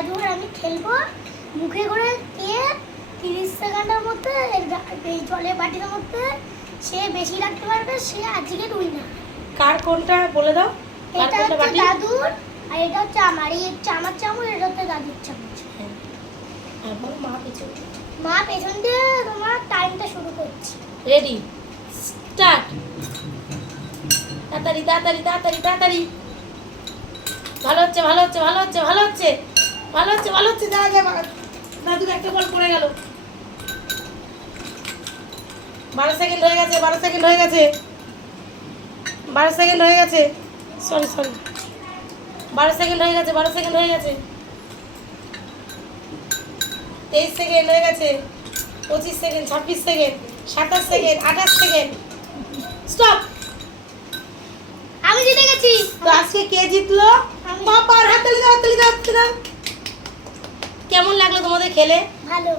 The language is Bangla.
দাদু আর আমি খেলব। মুখে করে দিয়ে তিরিশ সেকেন্ডের মধ্যে এই জলের বাটির মধ্যে সে বেশি রাখতে পারবে সে আজকে দুই না। কার কোনটা বলে দাও? এটা হচ্ছে দাদুর আর এটা হচ্ছে আমার। এই হচ্ছে আমার চামচ এটা হচ্ছে দাদুর চামচ। হ্যাঁ। মা পেছনে মা পেছন দিয়ে তোমার টাইমটা শুরু করছে। রেডি স্টার্ট তাড়াতাড়ি তাড়াতাড়ি তাড়াতাড়ি তাড়াতাড়ি। ভালো হচ্ছে ভালো হচ্ছে ভালো হচ্ছে ভালো হচ্ছে। ভালো হচ্ছে ভালো হচ্ছে যা যা দাদুর একটা বল পড়ে গেল। বারো সেকেন্ড হয়ে গেছে বারো সেকেন্ড হয়ে গেছে। বারো সেকেন্ড হয়ে গেছে। সরি সরি বারো সেকেন্ড হয়ে গেছে বারো সেকেন্ড হয়ে গেছে। তেইশ সেকেন্ড হয়ে গেছে পঁচিশ সেকেন্ড ছাব্বিশ সেকেন্ড সাতাশ সেকেন্ড আঠাশ সেকেন্ড স্টপ আমি জিতে গেছি। তো আজকে কে জিতলো? হাততালি দাও হাততালি দাও হাততালি দাও কেমন লাগল তোমাদের খেলে? ভালো।